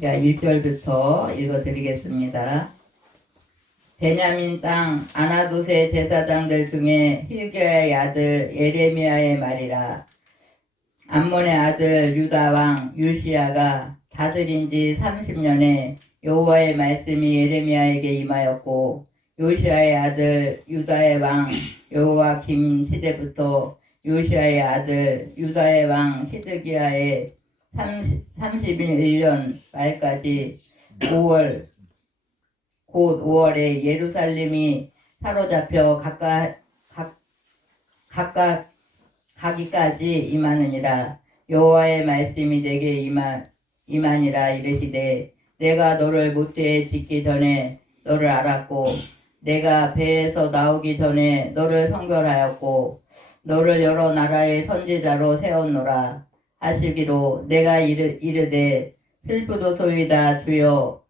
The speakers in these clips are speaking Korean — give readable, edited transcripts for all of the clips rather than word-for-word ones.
1절부터 읽어드리겠습니다. 베냐민 땅 아나돗의 제사장들 중에 힐기야의 아들 예레미야의 말이라. 암몬의 아들 유다 왕 요시야가 다스린 지 30년에 여호와의 말씀이 예레미야에게 임하였고, 요시야의 아들 유다의 왕 여호와김 시대부터 요시야의 아들 유다의 왕 히드기야의 31년 말까지 5월 곧 5월에 예루살렘이 사로잡혀 각각 가기까지 임하느니라. 여호와의 말씀이 내게 임하니라. 이르시되 내가 너를 모태에 짓기 전에 너를 알았고, 내가 배에서 나오기 전에 너를 성별하였고, 너를 여러 나라의 선지자로 세웠노라 하시기로, 내가 이르되 슬프도소이다. 주여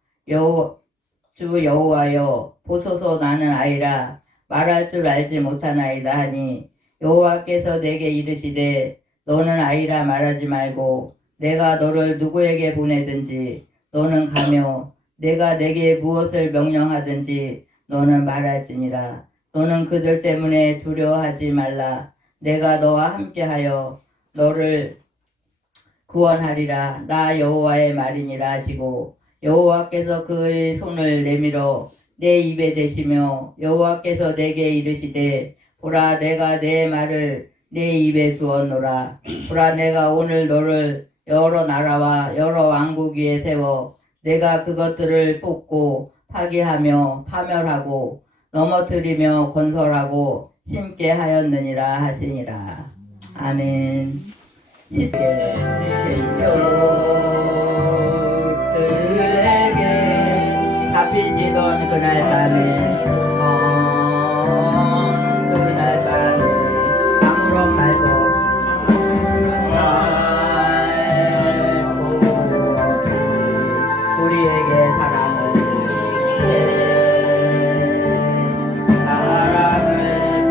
주 여호와여 보소서, 나는 아이라 말할 줄 알지 못하나이다 하니, 여호와께서 내게 이르시되 너는 아이라 말하지 말고 내가 너를 누구에게 보내든지 너는 가며 내가 내게 무엇을 명령하든지 너는 말할지니라. 너는 그들 때문에 두려워하지 말라. 내가 너와 함께하여 너를 구원하리라. 나 여호와의 말이니라 하시고, 여호와께서 그의 손을 내밀어 내 입에 대시며 여호와께서 내게 이르시되 보라, 내가 내 말을 내 입에 두었노라. 보라, 내가 오늘 너를 여러 나라와 여러 왕국 위에 세워 내가 그것들을 뽑고 파괴하며 파멸하고 넘어뜨리며 건설하고 심게 하였느니라 하시니라. 아멘. 들에게 잡히시던 그날 밤에 그날 밤에 아무런 말도 없이 우리에게 사랑을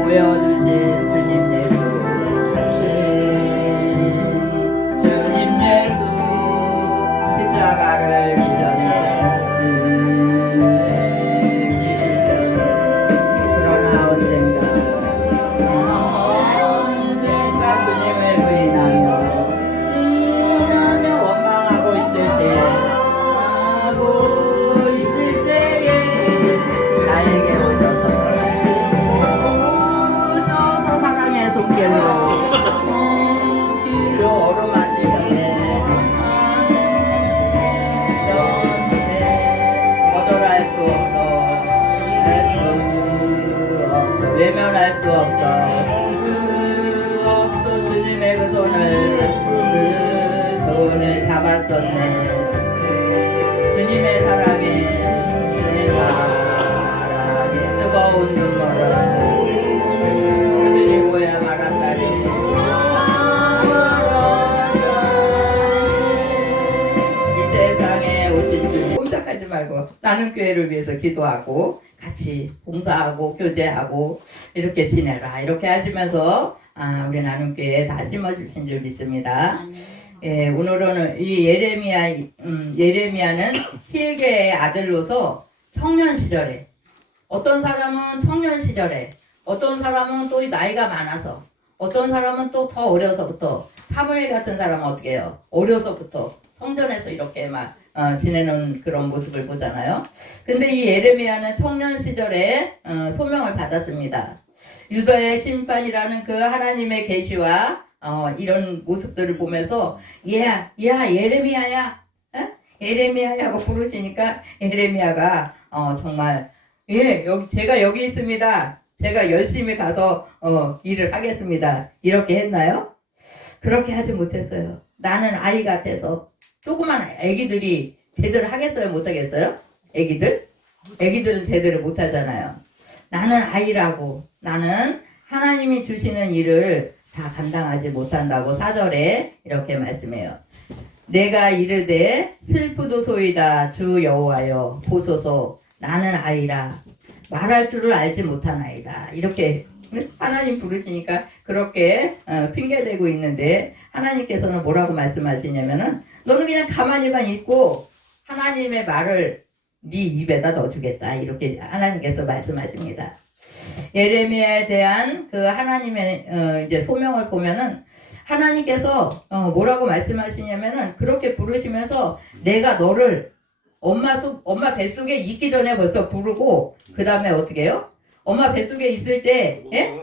보여주신 주님 예수, 주님 예수 십자가를 그러나 언젠가 주님을 부인하며 원망하고 있을 때에 나에게 오셔서 사랑의 손길로 어루만지셨네. 거절할 수 없어, 외면할 수 없어. 주님의 그 손을 잡았었네. 주님의 사랑에 뜨거운 눈물을 흘리고야 말았다니. 이 세상에 오신 주님, 꼼짝하지 말고 나는 교회를 위해서 기도하고 같이 봉사하고 교제하고 이렇게 지내라, 이렇게 하시면서 우리 나눔교회에 다 심어주신 줄 믿습니다. 예, 오늘은 이 예레미야는 힐게의 아들로서 청년 시절에, 어떤 사람은 청년 시절에, 어떤 사람은 또 나이가 많아서, 어떤 사람은 또 더 어려서부터, 사무엘 같은 사람은 어떻게 해요? 어려서부터 성전에서 이렇게 막 지내는 그런 모습을 보잖아요. 근데 이 예레미야는 청년 시절에 소명을 받았습니다. 유다의 심판이라는 그 하나님의 계시와 이런 모습들을 보면서 야 예레미야야, 예레미야라고 부르시니까 예레미야가 정말 제가 여기 있습니다. 제가 열심히 가서 일을 하겠습니다. 이렇게 했나요? 그렇게 하지 못했어요. 나는 아이 같아서. 조그만 애기들이 제대로 하겠어요? 못하겠어요? 애기들은 제대로 못하잖아요. 나는 아이라고, 나는 하나님이 주시는 일을 다 감당하지 못한다고 4절에 이렇게 말씀해요. 내가 이르되 슬프도소이다. 주 여호와여 보소서, 나는 아이라 말할 줄을 알지 못하나이다. 이렇게 하나님 부르시니까 그렇게 핑계대고 있는데, 하나님께서는 뭐라고 말씀하시냐면은 너는 그냥 가만히만 있고 하나님의 말을 네 입에다 넣어주겠다. 이렇게 하나님께서 말씀하십니다. 예레미야에 대한 그 하나님의 이제 소명을 보면은 하나님께서 뭐라고 말씀하시냐면은 그렇게 부르시면서 내가 너를 엄마 뱃속에 있기 전에 벌써 부르고 그 다음에 어떻게 해요? 엄마 뱃속에 있을 때 예?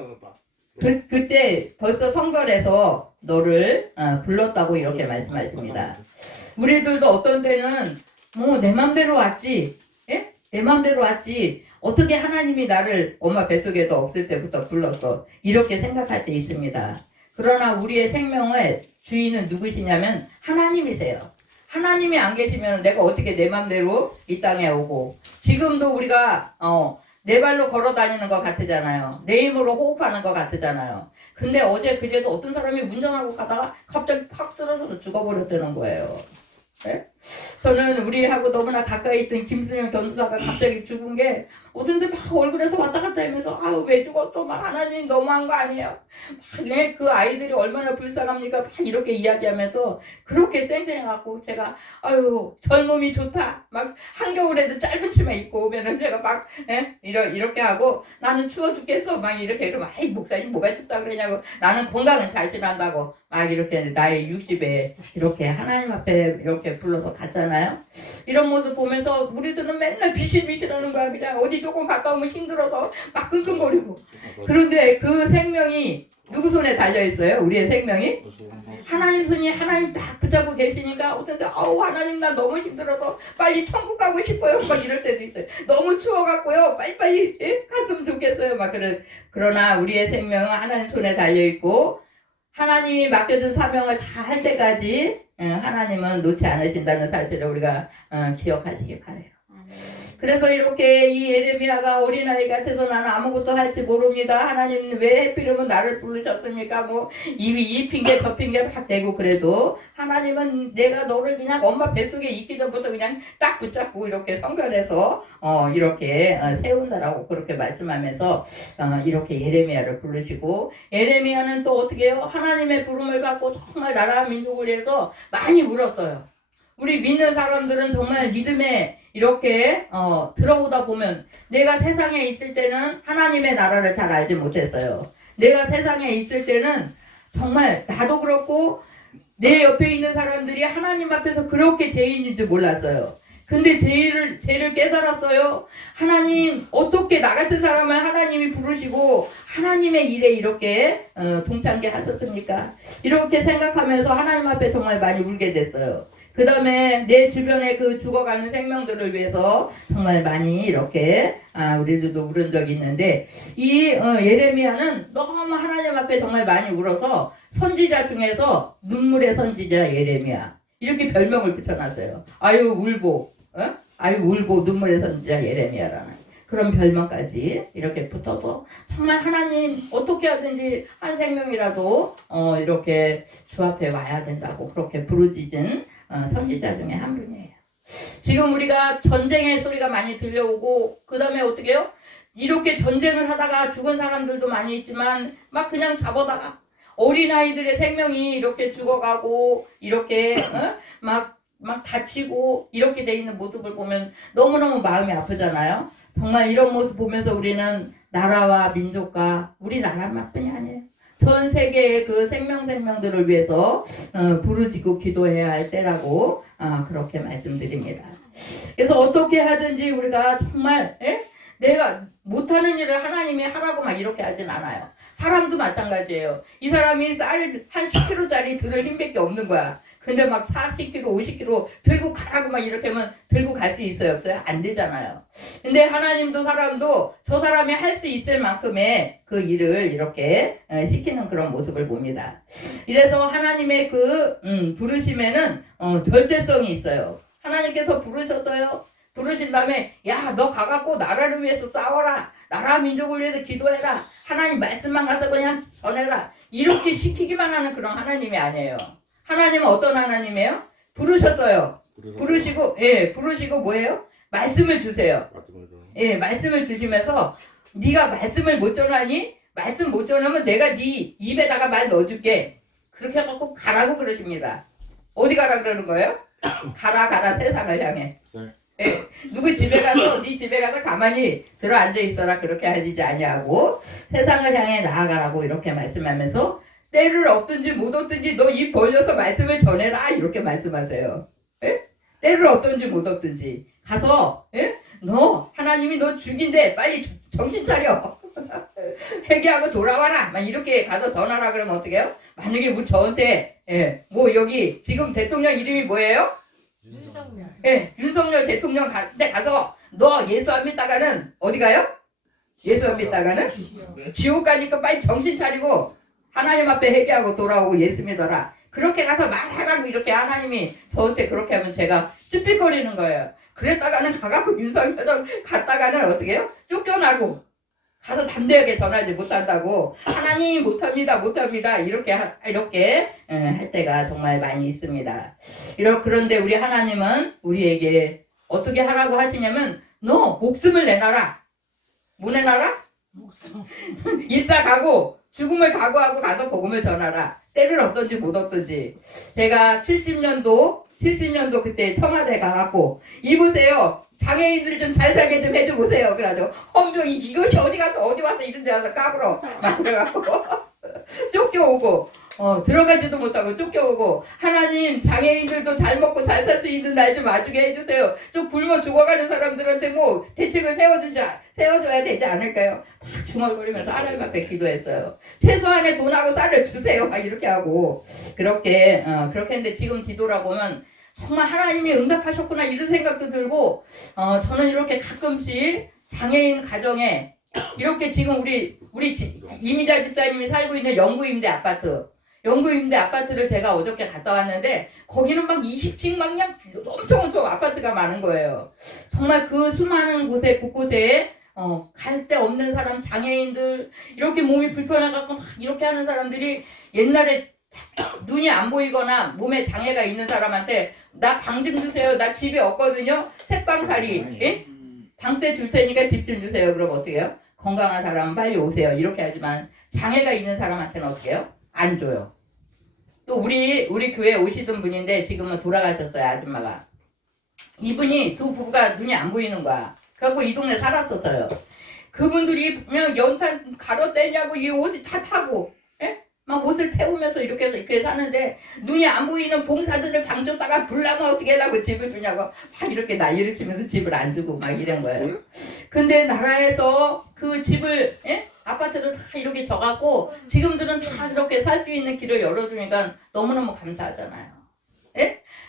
그때 벌써 성결해서 너를 불렀다고 이렇게 말씀하십니다. 우리들도 어떤 때는 뭐 내 맘대로 왔지, 예? 내 맘대로 왔지. 어떻게 하나님이 나를 엄마 뱃속에도 없을 때부터 불렀어? 이렇게 생각할 때 있습니다. 그러나 우리의 생명의 주인은 누구시냐면 하나님이세요. 하나님이 안 계시면 내가 어떻게 내 맘대로 이 땅에 오고 지금도 우리가 내 발로 걸어 다니는 것 같으잖아요. 내 힘으로 호흡하는 것 같으잖아요. 근데 어제 그제도 어떤 사람이 운전하고 가다가 갑자기 팍 쓰러져서 죽어버렸다는 거예요. 네? 저는 우리하고 너무나 가까이 있던 김순영 전수사가 갑자기 죽은 게 어쩐지 막 얼굴에서 왔다 갔다 하면서 아우 왜 죽었어? 막 하나님 너무한 거 아니에요? 막 그 아이들이 얼마나 불쌍합니까? 막 이렇게 이야기하면서 그렇게 쌩쌩해갖고 제가 아유 젊음이 좋다. 막 한겨울에도 짧은 치마 입고 오면은 제가 막 이렇게 하고 나는 추워 죽겠어. 막 이렇게 그러면 아이 목사님 뭐가 춥다 그러냐고 나는 건강은 자신한다고 막 이렇게 나이 60에 이렇게 하나님 앞에 이렇게 불러서 갔잖아요. 이런 모습 보면서 우리들은 맨날 비실비실하는 거야. 그냥 어디 조금 갔다 오면 힘들어서 막 끙끙거리고. 그런데 그 생명이 누구 손에 달려있어요? 우리의 생명이? 하나님 손이 하나님 딱 붙잡고 계시니까 어떤 때 아우 하나님 나 너무 힘들어서 빨리 천국 가고 싶어요. 막 이럴 때도 있어요. 너무 추워갖고요. 빨리빨리 갔으면 좋겠어요. 막 그러나 우리의 생명은 하나님 손에 달려있고 하나님이 맡겨준 사명을 다 할 때까지 하나님은 놓지 않으신다는 사실을 우리가 기억하시기 바라요. 그래서 이렇게 이 예레미야가 어린아이 같아서 나는 아무것도 할지 모릅니다. 하나님 왜 하필이면 나를 부르셨습니까? 뭐 이 핑계 저 핑계 막 대고 그래도 하나님은 내가 너를 그냥 엄마 뱃속에 있기 전부터 그냥 딱 붙잡고 이렇게 성별해서 이렇게 세운다라고 그렇게 말씀하면서 이렇게 예레미야를 부르시고 예레미야는 또 어떻게 해요? 하나님의 부름을 받고 정말 나라 민족을 위해서 많이 울었어요. 우리 믿는 사람들은 정말 믿음에 이렇게 들어오다 보면 내가 세상에 있을 때는 하나님의 나라를 잘 알지 못했어요. 내가 세상에 있을 때는 정말 나도 그렇고 내 옆에 있는 사람들이 하나님 앞에서 그렇게 죄인인 줄 몰랐어요. 근데 죄를 깨달았어요. 하나님 어떻게 나 같은 사람을 하나님이 부르시고 하나님의 일에 이렇게 동참게 하셨습니까? 이렇게 생각하면서 하나님 앞에 정말 많이 울게 됐어요. 그 다음에 내 주변에 그 죽어가는 생명들을 위해서 정말 많이 이렇게 우리들도 울은 적이 있는데 이 예레미야는 너무 하나님 앞에 정말 많이 울어서 선지자 중에서 눈물의 선지자 예레미야 이렇게 별명을 붙여놨어요. 아유 울보 아유 울보 눈물의 선지자 예레미야라는 그런 별명까지 이렇게 붙어서 정말 하나님 어떻게 하든지 한 생명이라도 이렇게 주 앞에 와야 된다고 그렇게 부르짖은 선지자 중에 한 분이에요. 지금 우리가 전쟁의 소리가 많이 들려오고 그 다음에 어떻게 해요? 이렇게 전쟁을 하다가 죽은 사람들도 많이 있지만 막 그냥 잡아다가 어린아이들의 생명이 이렇게 죽어가고 이렇게 막 다치고 이렇게 돼 있는 모습을 보면 너무너무 마음이 아프잖아요. 정말 이런 모습 보면서 우리는 나라와 민족과 우리나라뿐이 아니에요. 전 세계의 그 생명들을 위해서 부르짖고 기도해야 할 때라고 그렇게 말씀드립니다. 그래서 어떻게 하든지 우리가 정말 내가 못하는 일을 하나님이 하라고 막 이렇게 하진 않아요. 사람도 마찬가지예요. 이 사람이 쌀 한 10kg짜리 들을 힘밖에 없는 거야. 근데 막 40kg, 50kg 들고 가라고 막 이렇게 하면 들고 갈 수 있어요? 없어요? 안 되잖아요. 근데 하나님도 사람도 저 사람이 할 수 있을 만큼의 그 일을 이렇게 시키는 그런 모습을 봅니다. 이래서 하나님의 그 부르심에는 절대성이 있어요. 하나님께서 부르셨어요. 부르신 다음에 야 너 가갖고 나라를 위해서 싸워라. 나라 민족을 위해서 기도해라. 하나님 말씀만 가서 그냥 전해라. 이렇게 시키기만 하는 그런 하나님이 아니에요. 하나님은 어떤 하나님이에요? 부르셨어요. 부르시고 뭐예요? 말씀을 주세요. 말씀을 주시면서 네가 말씀을 못 전하니? 말씀 못 전하면 내가 네 입에다가 말 넣어줄게. 그렇게 해갖고 가라고 그러십니다. 어디 가라 그러는 거예요? 가라 세상을 향해. 네. 예, 누구 집에 가서 네 집에 가서 가만히 들어 앉아 있어라 그렇게 하지 아니하고 세상을 향해 나아가라고 이렇게 말씀하면서 때를 얻든지 못 얻든지 너 입 벌려서 말씀을 전해라 이렇게 말씀하세요. 예? 때를 얻든지 못 얻든지 가서 예? 너 하나님이 너 죽인데 빨리 정신 차려. 회개하고 돌아와라. 막 이렇게 가서 전하라 그러면 어떡해요? 만약에 뭐 저한테 예, 뭐 여기 지금 대통령 이름이 뭐예요? 윤석열. 예, 윤석열 대통령 때 가서 너 예수 안 믿다가는 어디 가요? 예수 안 믿다가는 지옥 가니까 빨리 정신 차리고 하나님 앞에 회개하고 돌아오고 예수 믿어라. 그렇게 가서 말하라고 이렇게 하나님이 저한테 그렇게 하면 제가 쭈삣거리는 거예요. 그랬다가는 가갖고 윤석열 갔다가는 어떻게 해요? 쫓겨나고 가서 담대하게 전하지 못한다고 하나님 못합니다 이렇게 할 때가 정말 많이 있습니다. 그런데 우리 하나님은 우리에게 어떻게 하라고 하시냐면 너 목숨을 내놔라. 뭐 내놔라? 목숨. 일사가고 죽음을 각오하고 가서 복음을 전하라. 때를 얻든지 못 얻든지. 제가 70년도 그때 청와대 가갖고 이보세요. 장애인들 좀 잘 살게 좀 해줘보세요. 그래가지고 헌병이 이것이 어디 가서 어디 와서 이런 데 와서 까불어 막 그래갖고 쫓겨오고 들어가지도 못하고 쫓겨오고 하나님 장애인들도 잘 먹고 잘 살 수 있는 날 좀 와주게 해주세요. 좀 굶어 죽어가는 사람들한테 뭐 대책을 세워줘야 되지 않을까요? 막 중얼거리면서 하나님 앞에 기도했어요. 최소한의 돈하고 쌀을 주세요. 막 이렇게 하고 그렇게 했는데 지금 뒤돌아보면 정말 하나님이 응답하셨구나 이런 생각도 들고 저는 이렇게 가끔씩 장애인 가정에 이렇게 지금 우리 이미자 집사님이 살고 있는 영구임대 아파트를 제가 어저께 갔다 왔는데 거기는 막 20층 막 그냥 엄청 아파트가 많은 거예요. 정말 그 수많은 곳에 곳곳에 갈 데 없는 사람 장애인들 이렇게 몸이 불편해갖고 막 이렇게 하는 사람들이 옛날에 눈이 안 보이거나 몸에 장애가 있는 사람한테 나 방 좀 주세요. 나 집에 없거든요. 새방살이 예? 방세 줄 테니까 집 좀 주세요. 그럼 어떻게 해요? 건강한 사람은 빨리 오세요. 이렇게 하지만 장애가 있는 사람한테는 어떻게 해요? 안 줘요. 또 우리 교회 오시던 분인데 지금은 돌아가셨어요. 아줌마가. 이분이 두 부부가 눈이 안 보이는 거야. 그래갖고 이 동네 살았었어요. 그분들이 그냥 연탄 가로떼냐고 이 옷이 다 타고 막 옷을 태우면서 이렇게 사는데 눈이 안 보이는 봉사들을 방 줬다가 불나면 어떻게 하려고 집을 주냐고 막 이렇게 난리를 치면서 집을 안 주고 막 이런 거예요. 근데 나라에서 그 집을 아파트를 다 이렇게 져갖고 지금들은 다 그렇게 살 수 있는 길을 열어주니까 너무너무 감사하잖아요.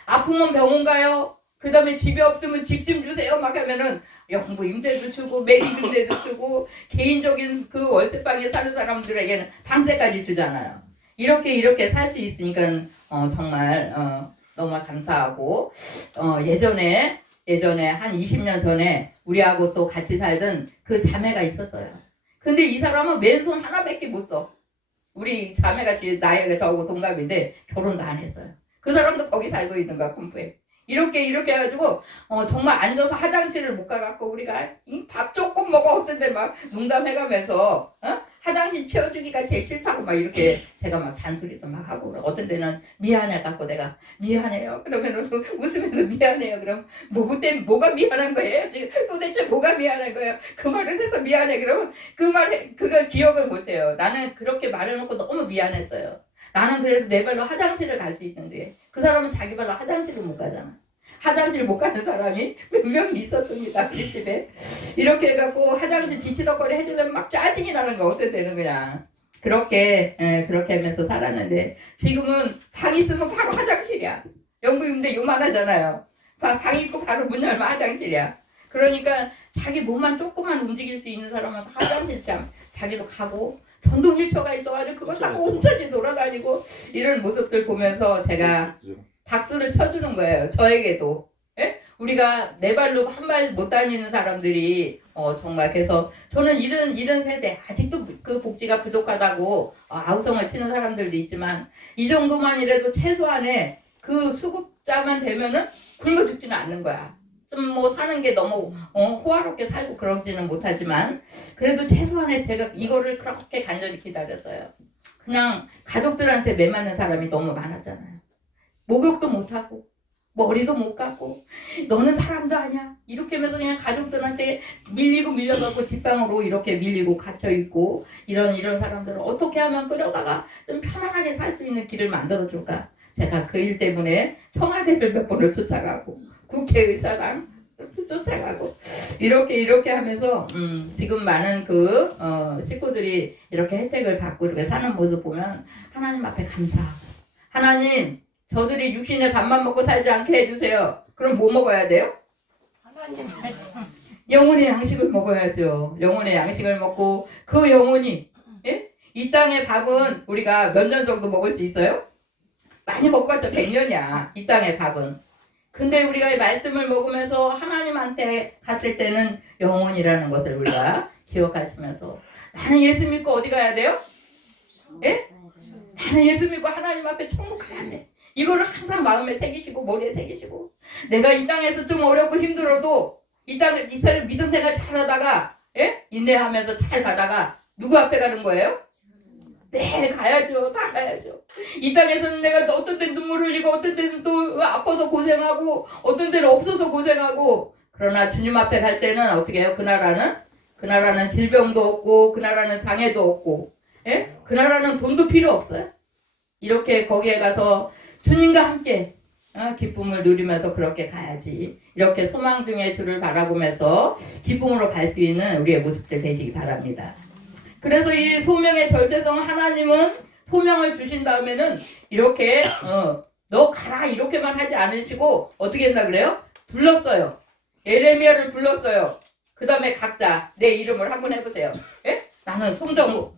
아프면 병원 가요. 그 다음에 집이 없으면 집 좀 주세요. 막 하면은 영부 임대도 주고 매립 임대도 주고 개인적인 그 월세방에 사는 사람들에게는 방세까지 주잖아요. 이렇게 살 수 있으니까 정말 너무 감사하고 예전에 한 20년 전에 우리하고 또 같이 살던 그 자매가 있었어요. 근데 이 사람은 맨손 하나밖에 못 써. 우리 자매가 나이가 저하고 동갑인데 결혼도 안 했어요. 그 사람도 거기 살고 있는 거야, 컴프에. 이렇게 해가지고 정말 앉아서 화장실을 못 가갖고 우리가 밥 조금 먹어 없던데 막 농담해가면서 화장실 채워주기가 제일 싫다고 막 이렇게 제가 막 잔소리도 막 하고 어떤 데는 미안해갖고 내가 미안해요 그러면 웃으면서 미안해요 그럼 뭐가 미안한 거예요 지금 도대체 뭐가 미안한 거예요 그 말을 해서 미안해 그러면 그걸 기억을 못해요. 나는 그렇게 말해놓고 너무 미안했어요. 나는 그래도 내 발로 화장실을 갈 수 있는데 그 사람은 자기 발로 화장실을 못 가잖아. 화장실 못 가는 사람이 몇 명이 있었습니다. 우리 집에. 이렇게 해갖고 화장실 뒤치덕거리 해주려면 막 짜증이 나는 거 어때 되는 거야. 그렇게 하면서 살았는데 지금은 방 있으면 바로 화장실이야. 영구임대 요만하잖아요. 방 있고 바로 문 열면 화장실이야. 그러니까 자기 몸만 조금만 움직일 수 있는 사람은 화장실 참 자기로 가고 전동 휠체어가 있어가지고 그거 타고 온천지 돌아다니고 이런 모습들 보면서 제가 박수를 쳐주는 거예요. 저에게도. 우리가 내 발로 한 발 못 다니는 사람들이 정말 그래서 저는 이런 세대 아직도 그 복지가 부족하다고 아우성을 치는 사람들도 있지만 이 정도만이라도 최소한의 그 수급자만 되면은 굶어 죽지는 않는 거야. 좀 뭐 사는 게 너무 호화롭게 살고 그러지는 못하지만 그래도 최소한의 제가 이거를 그렇게 간절히 기다렸어요. 그냥 가족들한테 매맞는 사람이 너무 많았잖아요. 목욕도 못하고 머리도 못 감고 너는 사람도 아니야 이렇게 하면서 그냥 가족들한테 밀리고 밀려갖고 뒷방으로 이렇게 밀리고 갇혀있고 이런 사람들을 어떻게 하면 끌어다가 좀 편안하게 살 수 있는 길을 만들어줄까. 제가 그 일 때문에 청와대를 몇 번을 쫓아가고 국회의사당 쫓아가고 이렇게 하면서 지금 많은 식구들이 이렇게 혜택을 받고 이렇게 사는 모습 보면 하나님 앞에 감사하고, 하나님 저들이 육신의 밥만 먹고 살지 않게 해주세요. 그럼 뭐 먹어야 돼요? 하나님 말씀. 영혼의 양식을 먹어야죠. 영혼의 양식을 먹고 그 영혼이, 예? 이 땅의 밥은 우리가 몇 년 정도 먹을 수 있어요? 많이 먹어봤자 100년이야 이 땅의 밥은. 근데 우리가 이 말씀을 먹으면서 하나님한테 갔을 때는 영혼이라는 것을 우리가 기억하시면서, 나는 예수 믿고 어디 가야 돼요? 예? 나는 예수 믿고 하나님 앞에 천국 가야 돼. 이거를 항상 마음에 새기시고 머리에 새기시고, 내가 이 땅에서 좀 어렵고 힘들어도 이 세상 믿음 생활 잘하다가, 예? 인내하면서 잘 가다가 누구 앞에 가는 거예요? 네, 가야죠. 다 가야죠. 이 땅에서는 내가 어떤 때는 눈물 흘리고 어떤 때는 또 아파서 고생하고 어떤 때는 없어서 고생하고, 그러나 주님 앞에 갈 때는 어떻게 해요? 그 나라는 질병도 없고 그 나라는 장애도 없고, 예? 그 나라는 돈도 필요 없어요. 이렇게 거기에 가서 주님과 함께 기쁨을 누리면서 그렇게 가야지. 이렇게 소망 중에 주를 바라보면서 기쁨으로 갈 수 있는 우리의 모습들 되시기 바랍니다. 그래서 이 소명의 절대성, 하나님은 소명을 주신 다음에는 이렇게 너 가라 이렇게만 하지 않으시고 어떻게 했나 그래요? 불렀어요. 에레미야를 불렀어요. 그 다음에 각자 내 이름을 한번 해보세요. 예? 나는 송정우.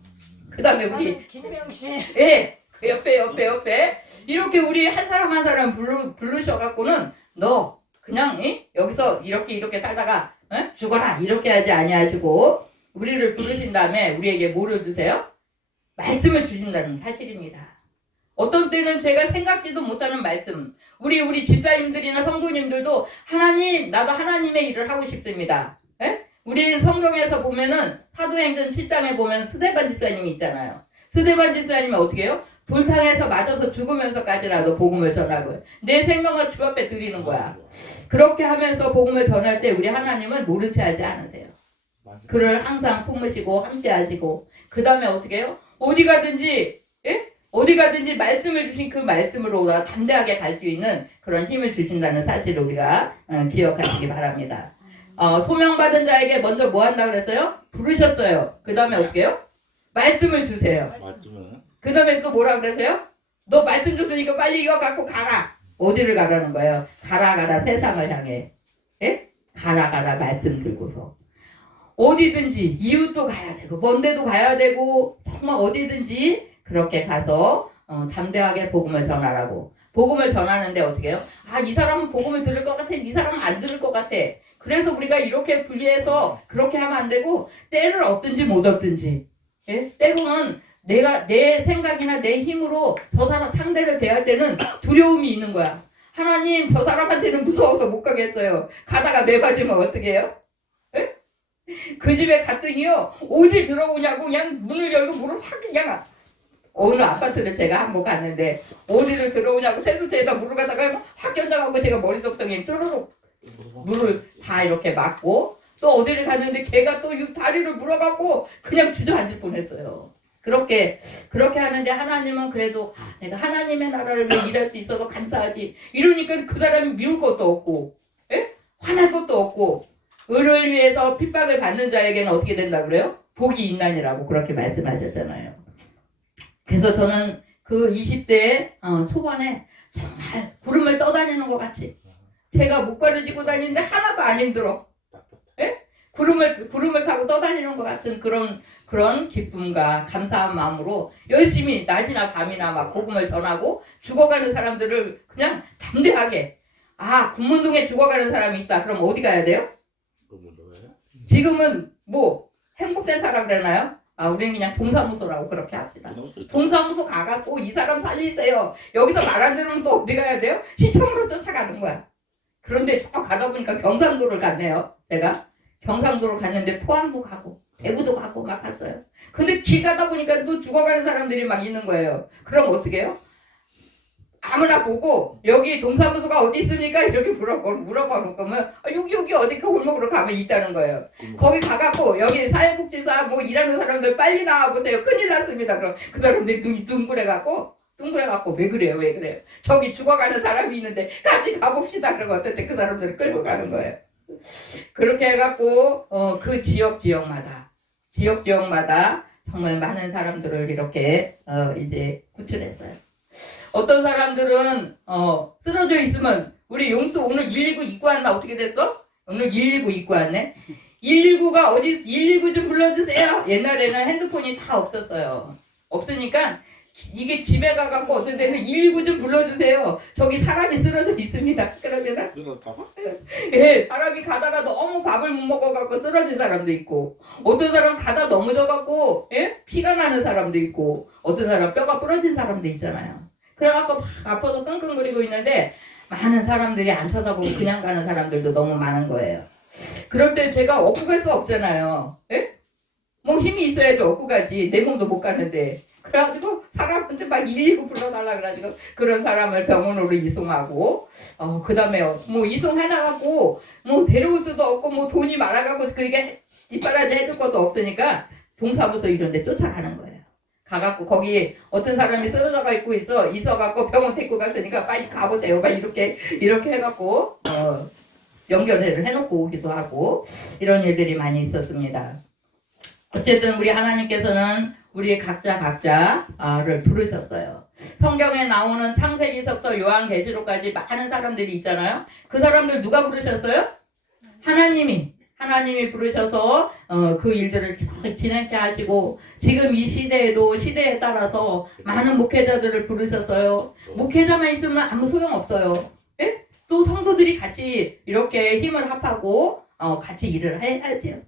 그 다음에 우리 김명신. 예, 옆에 이렇게 우리 한 사람 한 사람 부르셔갖고는 너 그냥 여기서 이렇게 살다가 죽어라 이렇게 하지 아니하시고 우리를 부르신 다음에 우리에게 뭐를 주세요? 말씀을 주신다는 사실입니다. 어떤 때는 제가 생각지도 못하는 말씀, 우리 집사님들이나 성도님들도 하나님, 나도 하나님의 일을 하고 싶습니다. 에? 우리 성경에서 보면은 사도행전 7장에 보면 스데반 집사님이 있잖아요. 스데반 집사님은 어떻게 해요? 돌탕에서 맞아서 죽으면서까지라도 복음을 전하고 내 생명을 주 앞에 드리는 거야. 그렇게 하면서 복음을 전할 때 우리 하나님은 모른 채 하지 않으세요. 그를 항상 품으시고 함께 하시고, 그 다음에 어떻게 해요? 어디 가든지 말씀을 주신 그 말씀으로 담대하게 갈 수 있는 그런 힘을 주신다는 사실을 우리가 기억하시기 바랍니다. 소명받은 자에게 먼저 뭐 한다고 그랬어요? 부르셨어요. 그 다음에 어떻게 해요? 말씀을 주세요. 그 다음에 또 뭐라고 그랬어요? 너 말씀 줬으니까 빨리 이거 갖고 가라. 어디를 가라는 거예요? 가라 세상을 향해. 예? 가라 말씀 들고서. 어디든지 이웃도 가야 되고 먼 데도 가야 되고 정말 어디든지 그렇게 가서 담대하게 복음을 전하라고. 복음을 전하는데 어떻게 해요? 이 사람은 복음을 들을 것 같아, 이 사람은 안 들을 것 같아. 그래서 우리가 이렇게 분리해서 그렇게 하면 안 되고, 때를 얻든지 못 얻든지, 예? 때로는 내 생각이나 내 힘으로 저 사람 상대를 대할 때는 두려움이 있는 거야. 하나님, 저 사람한테는 무서워서 못 가겠어요. 가다가 매맞으면 어떻게 해요? 예? 그 집에 갔더니요, 어딜 들어오냐고 그냥 문을 열고 문을 확 그냥, 어느 아파트를 제가 한번 갔는데 어디를 들어오냐고 세수대에다 물을 갖다가 확 껴져가고 제가 머리속덩이에 뚜루룩 물을 다 이렇게 맞고, 또 어디를 갔는데 걔가 또 다리를 물어갖고 그냥 주저앉을 뻔했어요. 그렇게 하는데 하나님은 그래도 내가 하나님의 나라를 위해 일할 수 있어서 감사하지. 이러니까 그 사람이 미울 것도 없고, 예? 화날 것도 없고, 의를 위해서 핍박을 받는 자에게는 어떻게 된다 그래요? 복이 있나니라고 그렇게 말씀하셨잖아요. 그래서 저는 그 20대 초반에 정말 구름을 떠다니는 것 같이 제가 목발을 쥐고 다니는데 하나도 안 힘들어. 예? 구름을 타고 떠다니는 것 같은 그런 기쁨과 감사한 마음으로 열심히 낮이나 밤이나 막 복음을 전하고 죽어가는 사람들을 그냥 담대하게, 군문동에 죽어가는 사람이 있다. 그럼 어디 가야 돼요? 지금은 뭐 행복센터라고 그러나요? 우리는 그냥 동사무소라고 그렇게 합시다. 동사무소 가갖고 이 사람 살리세요. 여기서 말 안 들으면 또 어디 가야 돼요? 시청으로 쫓아가는 거야. 그런데 저 가다 보니까 경상도를 갔네요. 제가 경상도로 갔는데 포항도 가고 대구도 가고 막 갔어요. 근데 길 가다 보니까 또 죽어가는 사람들이 막 있는 거예요. 그럼 어떻게 해요? 아무나 보고 여기 동사무소가 어디 있습니까? 이렇게 물어봐 거면 여기 어디 그 골목으로 가면 있다는 거예요. 거기 가갖고 여기 사회복지사 뭐 일하는 사람들 빨리 나와보세요. 큰일 났습니다. 그럼 그 사람들이 눈이 둥그래갖고 왜 그래요? 저기 죽어가는 사람이 있는데 같이 가봅시다. 그러고 어떨 때 그 사람들을 끌고 가는 거예요. 그렇게 해갖고 그 지역마다 정말 많은 사람들을 이렇게 이제 구출했어요. 어떤 사람들은 쓰러져 있으면 우리 용수 오늘 119 입고 왔나 어떻게 됐어? 오늘 119 입고 왔네. 119가 어디 119 좀 불러주세요. 옛날에는 핸드폰이 다 없었어요. 없으니까 이게 집에 가갖고 어떤 데는 119 좀 불러주세요. 저기 사람이 쓰러져 있습니다. 그러면은 예, 사람이 가다가 너무 밥을 못 먹어갖고 쓰러진 사람도 있고, 어떤 사람 가다 넘어져갖고 예? 피가 나는 사람도 있고, 어떤 사람 뼈가 부러진 사람도 있잖아요. 그래갖고 막 아파서 끙끙거리고 있는데 많은 사람들이 안 쳐다보고 그냥 가는 사람들도 너무 많은 거예요. 그럴 때 제가 업고 갈 수 없잖아요. 예? 뭐 힘이 있어야죠. 업고 가지. 내 몸도 못 가는데. 그래가지고 사람한테 막 119 불러달라 그래가지고 그런 사람을 병원으로 이송하고 그 다음에 뭐 이송해나가고 뭐 데려올 수도 없고 뭐 돈이 많아가고 그게 뒷바라지 해줄 것도 없으니까 동사무소 이런 데 쫓아가는 거예요. 가갖고 거기 어떤 사람이 쓰러져가 있어갖고 병원 데리고 갔으니까 빨리 가보세요. 막 이렇게 해갖고 연결을 해놓고 오기도 하고 이런 일들이 많이 있었습니다. 어쨌든 우리 하나님께서는 우리 각자를 부르셨어요. 성경에 나오는 창세기서부터 요한계시록까지 많은 사람들이 있잖아요. 그 사람들 누가 부르셨어요? 하나님이 부르셔서 그 일들을 진행케 하시고 지금 이 시대에 따라서 많은 목회자들을 부르셨어요. 목회자만 있으면 아무 소용 없어요. 예? 또 성도들이 같이 이렇게 힘을 합하고 같이 일을 해야죠.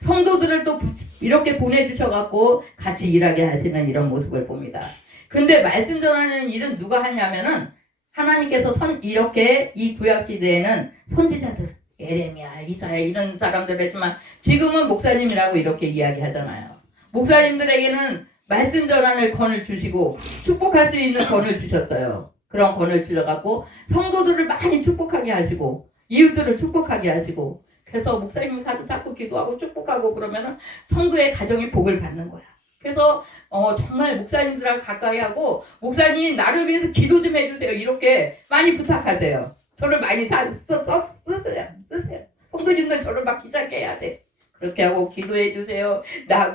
성도들을 또 이렇게 보내주셔갖고 같이 일하게 하시는 이런 모습을 봅니다. 근데 말씀 전하는 일은 누가 하냐면은 하나님께서 이렇게 이 구약시대에는 선지자들, 예레미야, 이사야 이런 사람들 했지만 지금은 목사님이라고 이렇게 이야기하잖아요. 목사님들에게는 말씀 전하는 권을 주시고 축복할 수 있는 권을 주셨어요. 그런 권을 주셔갖고 성도들을 많이 축복하게 하시고 이웃들을 축복하게 하시고 그래서 목사님이 가서 자꾸 기도하고 축복하고 그러면은 성도의 가정이 복을 받는 거야. 그래서 정말 목사님들하고 가까이 하고 목사님 나를 위해서 기도 좀 해주세요. 이렇게 많이 부탁하세요. 저를 많이 쓰세요. 성도님들 저를 막 귀찮게 해야 돼. 그렇게 하고 기도해 주세요.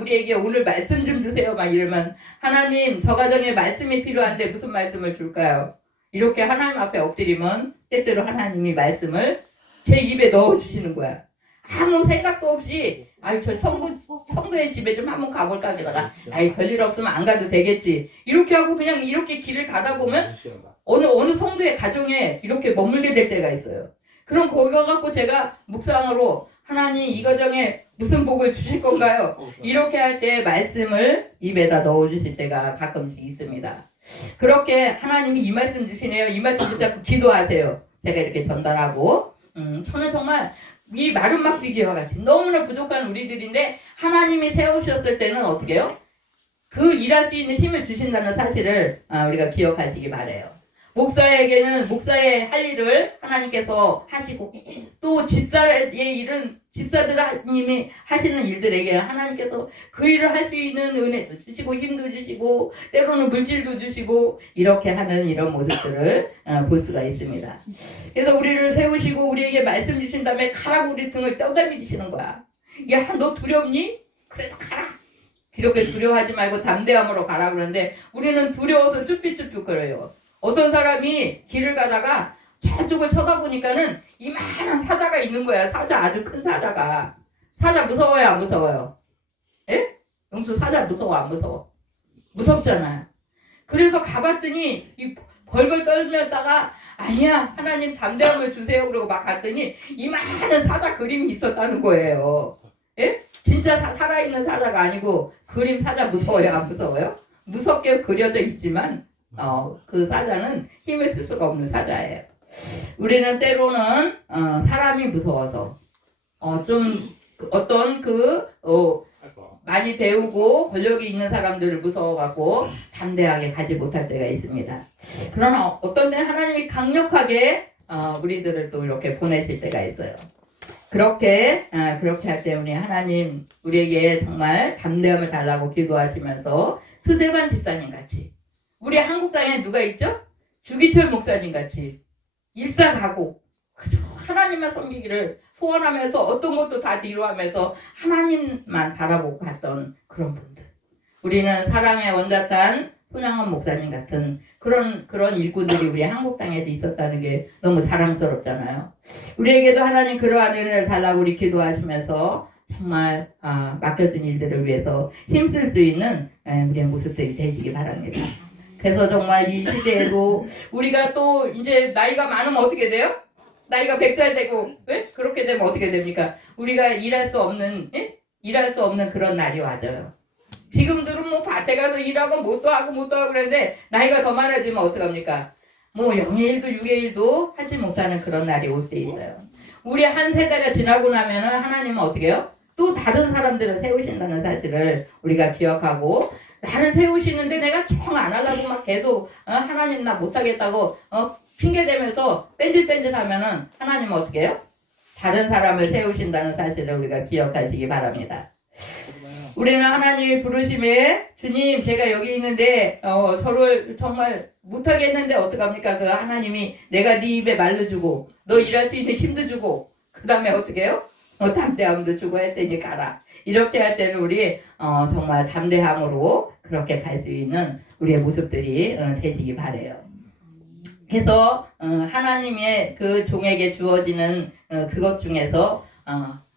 우리에게 오늘 말씀 좀 주세요. 막 이러면 하나님 저 가정에 말씀이 필요한데 무슨 말씀을 줄까요? 이렇게 하나님 앞에 엎드리면 때때로 하나님이 말씀을 제 입에 넣어주시는 거야. 아무 생각도 없이 저 성도의 집에 좀 한번 가볼까 하다가 별일 없으면 안 가도 되겠지. 이렇게 하고 그냥 이렇게 길을 가다 보면 어느 성도의 가정에 이렇게 머물게 될 때가 있어요. 그럼 거기 가갖고 제가 묵상으로 하나님 이 가정에 무슨 복을 주실 건가요? 이렇게 할 때 말씀을 입에다 넣어주실 때가 가끔씩 있습니다. 그렇게 하나님이 이 말씀 주시네요. 이 말씀 붙잡고 기도하세요. 제가 이렇게 전달하고 저는 정말 이 마른 막뛰기와 같이 너무나 부족한 우리들인데 하나님이 세우셨을 때는 어떻게 해요? 그 일할 수 있는 힘을 주신다는 사실을 우리가 기억하시기 바라요. 목사에게는 목사의 할 일을 하나님께서 하시고 또 집사의 일은 집사님이 하시는 일들에게 하나님께서 그 일을 할 수 있는 은혜도 주시고 힘도 주시고 때로는 물질도 주시고 이렇게 하는 이런 모습들을 볼 수가 있습니다. 그래서 우리를 세우시고 우리에게 말씀 주신 다음에 가라고 우리 등을 떠다미 주시는 거야. 야, 너 두렵니? 그래서 가라. 이렇게 두려워하지 말고 담대함으로 가라 그러는데 우리는 두려워서 쭈삣쭈삣 거려요. 어떤 사람이 길을 가다가 저쪽을 쳐다보니까는 이만한 사자가 있는 거야. 아주 큰 사자가. 사자 무서워요, 안 무서워요? 예? 용수 사자 무서워, 안 무서워? 무섭잖아요. 그래서 가봤더니 이 벌벌 떨면다가 아니야, 하나님 담대함을 주세요. 그러고 막 갔더니 이만한 사자 그림이 있었다는 거예요. 예? 진짜 살아있는 사자가 아니고 그림 사자 무서워요, 안 무서워요? 무섭게 그려져 있지만 그 사자는 힘을 쓸 수가 없는 사자예요. 우리는 때로는 사람이 무서워서 좀 어떤 많이 배우고 권력이 있는 사람들을 무서워갖고 담대하게 가지 못할 때가 있습니다. 그러나 어떤 때는 하나님이 강력하게 우리들을 또 이렇게 보내실 때가 있어요. 그렇게 할 때 우리 하나님 우리에게 정말 담대함을 달라고 기도하시면서 스데반 집사님 같이 우리 한국 땅에 누가 있죠? 주기철 목사님 같이 일사가고 그저 하나님만 섬기기를 소원하면서 어떤 것도 다 뒤로 하면서 하나님만 바라보고 갔던 그런 분들. 우리는 사랑의 원자탄 손양원 목사님 같은 그런 일꾼들이 우리 한국 땅에도 있었다는 게 너무 자랑스럽잖아요. 우리에게도 하나님 그러한 은혜를 달라고 우리 기도하시면서 정말 맡겨진 일들을 위해서 힘쓸 수 있는 우리의 모습들이 되시기 바랍니다. 그래서 정말 이 시대에도 우리가 또 이제 나이가 많으면 어떻게 돼요? 나이가 100살 되고 그렇게 되면 어떻게 됩니까? 우리가 일할 수 없는 그런 날이 와져요. 지금들은 뭐 밭에 가서 일하고 뭣도 하고 그러는데 나이가 더 많아지면 어떡합니까? 뭐 영의 일도 육의 일도 하지 못하는 그런 날이 올 때 있어요. 우리 한 세대가 지나고 나면은 하나님은 어떻게 해요? 또 다른 사람들을 세우신다는 사실을 우리가 기억하고 나를 세우시는데 내가 정 안 하려고 막 계속 하나님 나 못하겠다고 핑계대면서 뺀질뺀질 하면은 하나님은 어떻게 해요? 다른 사람을 세우신다는 사실을 우리가 기억하시기 바랍니다. 우리는 하나님이 부르심에 주님 제가 여기 있는데 저를 정말 못하겠는데 어떡합니까? 그 하나님이 내가 네 입에 말로 주고 너 일할 수 있는 힘도 주고 그 다음에 어떻게 해요? 담대함도 주고 할 테니 가라. 이렇게 할 때는 우리 정말 담대함으로 그렇게 갈 수 있는 우리의 모습들이 되시기 바라요. 그래서 하나님의 그 종에게 주어지는 그것 중에서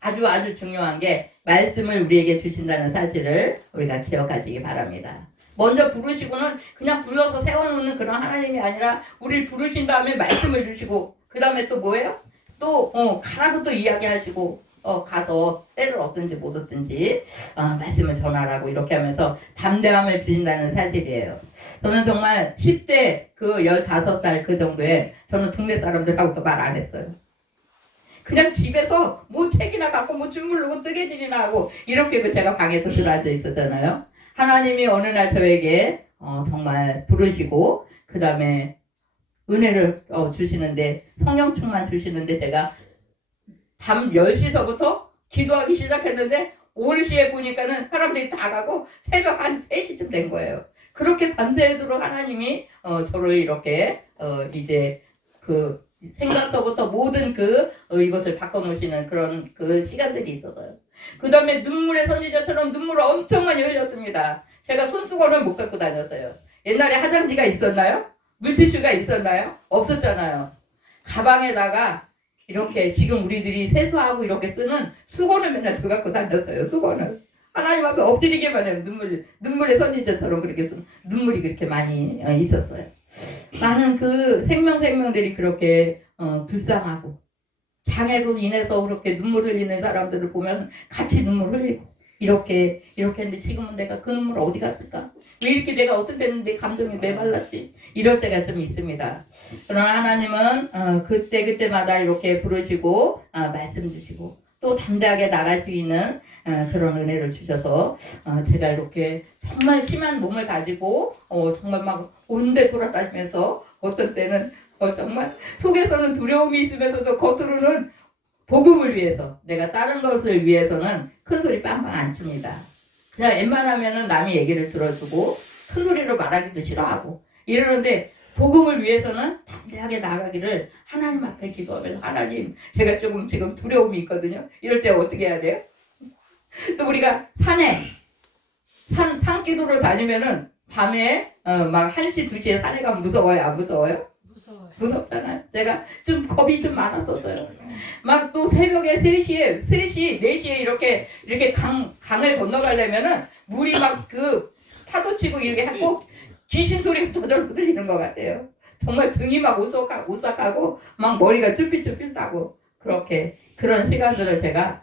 아주 중요한 게 말씀을 우리에게 주신다는 사실을 우리가 기억하시기 바랍니다. 먼저 부르시고는 그냥 불러서 세워놓는 그런 하나님이 아니라 우리를 부르신 다음에 말씀을 주시고 그 다음에 또 뭐예요? 또 가라고 또 이야기하시고 가서 때를 얻든지 못 얻든지 말씀을 전하라고 이렇게 하면서 담대함을 주신다는 사실이에요. 저는 정말 10대 그 15살 그 정도에 저는 동네 사람들하고도 말 안 했어요. 그냥 집에서 뭐 책이나 갖고 뭐 주물르고 뜨개질이나 하고 이렇게 제가 방에서 들어앉아 있었잖아요. 하나님이 어느 날 저에게 정말 부르시고 그 다음에 은혜를 주시는데 성령 충만 주시는데 제가 밤 10시서부터 기도하기 시작했는데 5시에 보니까는 사람들이 다 가고 새벽 한 3시쯤 된 거예요. 그렇게 밤새도록 하나님이 저를 이렇게 이제 그 생각서부터 모든 이것을 바꿔놓으시는 그런 그 시간들이 있었어요. 그 다음에 눈물의 선지자처럼 눈물을 엄청 많이 흘렸습니다. 제가 손수건을 못 갖고 다녔어요. 옛날에 화장지가 있었나요? 물티슈가 있었나요? 없었잖아요. 가방에다가 이렇게 지금 우리들이 세수하고 이렇게 쓰는 수건을 맨날 들 갖고 다녔어요. 수건을. 하나님 앞에 엎드리기만 해요. 눈물의 선지자처럼 그렇게 눈물이 그렇게 많이 있었어요. 많은 그 생명들이 그렇게 불쌍하고 장애로 인해서 그렇게 눈물 흘리는 사람들을 보면 같이 눈물 흘리고 이렇게 했는데 지금은 내가 그 눈물 어디 갔을까? 왜 이렇게 내가 어떤 때는 내 감정이 메말랐지? 이럴 때가 좀 있습니다. 그러나 하나님은 그때마다 이렇게 부르시고 말씀 주시고 또 담대하게 나갈 수 있는 그런 은혜를 주셔서 제가 이렇게 정말 심한 몸을 가지고 정말 막 온데 돌아다니면서 어떤 때는 정말 속에서는 두려움이 있으면서도 겉으로는 복음을 위해서 내가 다른 것을 위해서는 큰 소리 빵빵 안 칩니다. 그냥 웬만하면은 남이 얘기를 들어주고 큰 소리로 말하기도 싫어하고 이러는데 복음을 위해서는 담대하게 나가기를 하나님 앞에 기도하면서 하나님 제가 조금 지금 두려움이 있거든요. 이럴 때 어떻게 해야 돼요? 또 우리가 산기도를 다니면은 밤에 막 1시 2시에 산에 가면 무서워요? 안 무서워요? 무서워요. 무섭잖아요. 제가 좀 겁이 좀 많았었어요. 막 또 새벽에 3시에 4시에 이렇게 강을 건너가려면은 물이 막 그 파도 치고 이렇게 하고 귀신 소리가 저절로 들리는 것 같아요. 정말 등이 막 오싹하고 막 머리가 쭈삣쭈삣 나고 그렇게 그런 시간들을 제가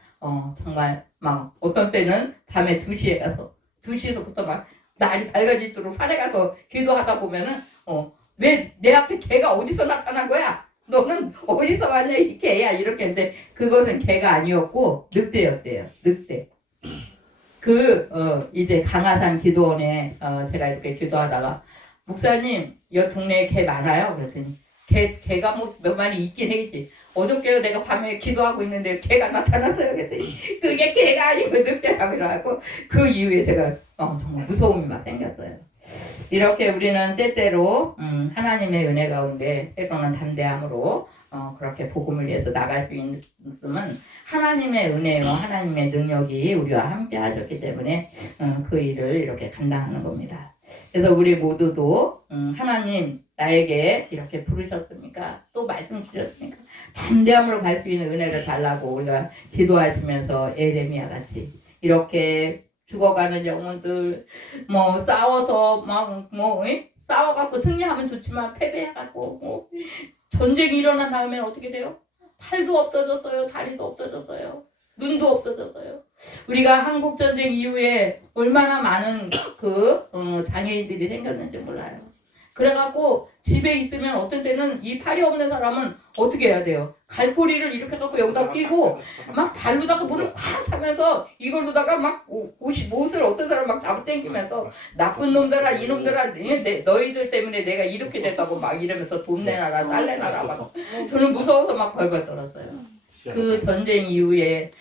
정말 막 어떤 때는 밤에 2시에 가서 2시에서부터 막 날이 밝아지도록 산에 가서 기도하다 보면은 왜 내 앞에 개가 어디서 나타난 거야? 너는 어디서 왔냐 이 개야 이렇게 했는데 그것은 개가 아니었고 늑대였대요. 늑대. 이제 강화산 기도원에 제가 이렇게 기도하다가 목사님 여 동네에 개 많아요. 그랬더니 개가 뭐 몇 마리 있긴 했지. 어저께 내가 밤에 기도하고 있는데 개가 나타났어요. 그랬더니 그게 개가 아니고 늑대라고 그래갖고 그 이후에 제가 정말 무서움이 막 생겼어요. 이렇게 우리는 때때로 하나님의 은혜 가운데 때로는 담대함으로 그렇게 복음을 위해서 나갈 수 있으면 하나님의 은혜와 하나님의 능력이 우리와 함께 하셨기 때문에 그 일을 이렇게 감당하는 겁니다. 그래서 우리 모두도 하나님 나에게 이렇게 부르셨습니까? 또 말씀 주셨습니까? 담대함으로 갈 수 있는 은혜를 달라고 우리가 기도하시면서 에레미야 같이 이렇게 죽어가는 영혼들 뭐 싸워서 싸워갖고 승리하면 좋지만 패배해갖고 전쟁이 일어난 다음에 어떻게 돼요? 팔도 없어졌어요. 다리도 없어졌어요. 눈도 없어졌어요. 우리가 한국전쟁 이후에 얼마나 많은 장애인들이 생겼는지 몰라요. 그래갖고 집에 있으면 어떤 때는 이 팔이 없는 사람은 어떻게 해야 돼요? 갈고리를 이렇게 갖고 여기다 끼고 막 발로다가 물을 꽉 차면서 이걸로다가 막 옷을 어떤 사람 막 잡아당기면서 나쁜 놈들아 이놈들아 너희들 때문에 내가 이렇게 됐다고 막 이러면서 돈 내놔라 쌀 내놔라 막 저는 무서워서 막 벌벌 떨었어요. 그 전쟁 이후에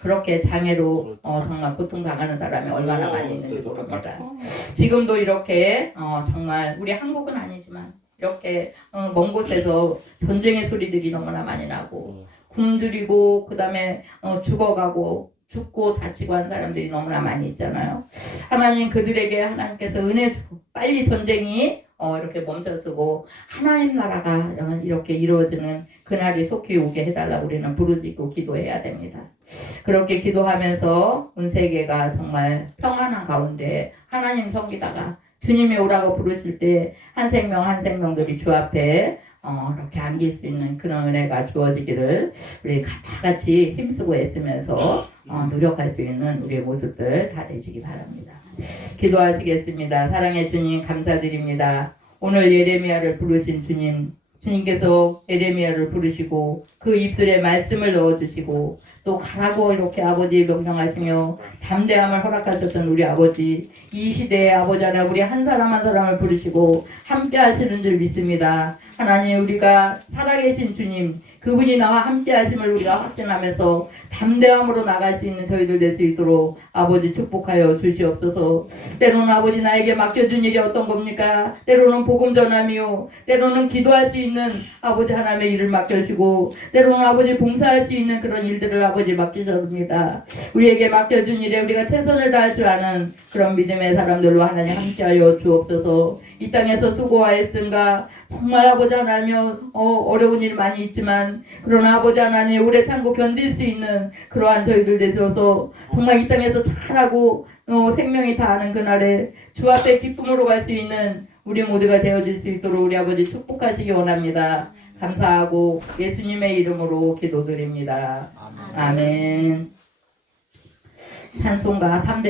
그렇게 장애로 정말 고통당하는 사람이 얼마나 많이 있는지 모릅니다. 지금도 이렇게 정말 우리 한국은 아니지만 이렇게 먼 곳에서 전쟁의 소리들이 너무나 많이 나고 굶주리고 그 다음에 죽어가고 죽고 다치고 한 사람들이 너무나 많이 있잖아요. 하나님 그들에게 하나님께서 은혜 주고 빨리 전쟁이 이렇게 멈춰서고 하나님 나라가 이렇게 이루어지는 그날이 속히 오게 해달라고 우리는 부르짖고 기도해야 됩니다. 그렇게 기도하면서 온 세계가 정말 평안한 가운데 하나님 섬기다가 주님이 오라고 부르실 때 한 생명 한 생명들이 주 앞에 이렇게 안길 수 있는 그런 은혜가 주어지기를 우리 다 같이 힘쓰고 애쓰면서 노력할 수 있는 우리의 모습들 다 되시기 바랍니다. 기도하시겠습니다. 사랑의 주님 감사드립니다. 오늘 예레미야를 부르신 주님, 주님께서 예레미야를 부르시고 그 입술에 말씀을 넣어주시고 또 가라고 이렇게 아버지 명령하시며 담대함을 허락하셨던 우리 아버지, 이 시대의 아버지 하나 우리 한 사람 한 사람을 부르시고 함께 하시는 줄 믿습니다. 하나님 우리가 살아계신 주님 그분이 나와 함께 하심을 우리가 확신하면서 담대함으로 나갈 수 있는 저희들 될 수 있도록 아버지 축복하여 주시옵소서. 때로는 아버지 나에게 맡겨준 일이 어떤 겁니까? 때로는 복음 전함이요 때로는 기도할 수 있는 아버지 하나님의 일을 맡겨주시고 때로는 아버지 봉사할 수 있는 그런 일들을 아버지 맡기셨습니다. 우리에게 맡겨준 일에 우리가 최선을 다할 줄 아는 그런 믿음의 사람들로 하나님 함께하여 주옵소서. 이 땅에서 수고하였은가 정말 아버지 하나님 어려운 일 많이 있지만 그러나 아버지 하나님 오래 참고 견딜 수 있는 그러한 저희들 되셔서 정말 이 땅에서 잘하고 생명이 다하는 그날에 주 앞에 기쁨으로 갈 수 있는 우리 모두가 되어질 수 있도록 우리 아버지 축복하시기 원합니다. 감사하고 예수님의 이름으로 기도드립니다. 아멘. 찬송가 300